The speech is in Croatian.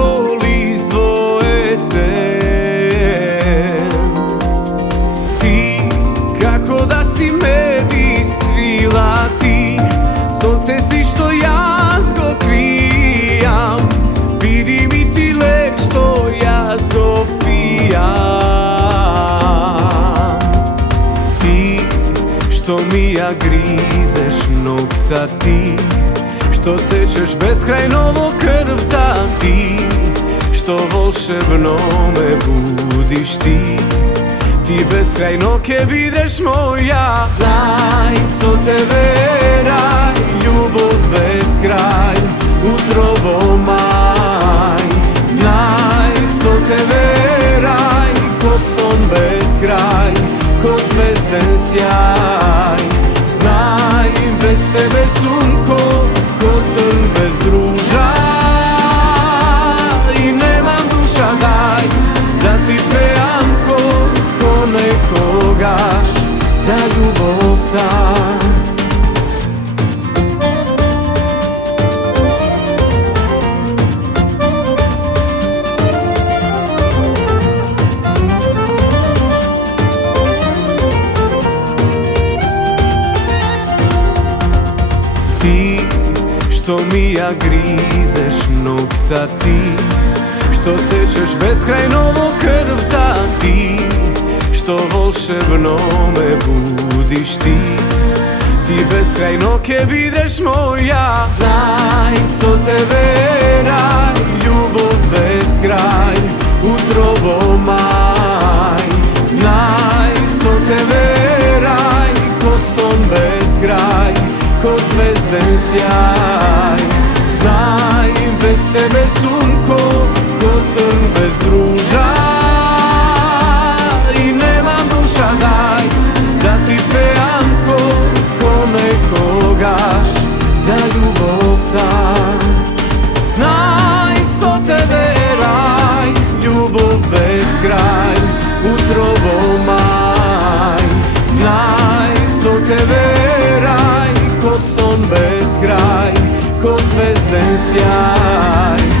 ko list dvoje sen. Ti, kako da si meni svila, ti sunce si što jazgo krijam, vidi mi ti lek što jazgo pijam. Ti, što mi ja grizeš nokta, ti što tečeš beskrajnovo krvta, ti što volšebno me budiš, ti beskrajno ke bideš moja. Znaj, so tebe raj, ljubov bez kraj, utrobo maj. Znaj, so tebe raj, ko son bez kraj, ko zvezden sjaj. Znaj, bez tebe sunko, ko trn bez druža. I nemam duša, daj da ti pejam ko nekogaš za ljubov ta. Ti, što mi ja grizeš nokta, ti što tečeš beskrajnovo krvta, ti što volšebno me budiš, ti beskrajno ke bideš moja. Znaj, so tebe raj, ljubov bez kraj, utrobo maj. Znaj, so tebe raj, ko son bez kraj, ko zvezden sjaj. Znaj, bez tebe sunko, ko trn bez druža. I nemam duša, daj da ti pejam ko nekogaš za ljubov ta. Znaj, so tebe raj, ljubov bez kraj, utrobo maj. Znaj, so tebe raj, ko son bez kraj, ko zvezden sjaj.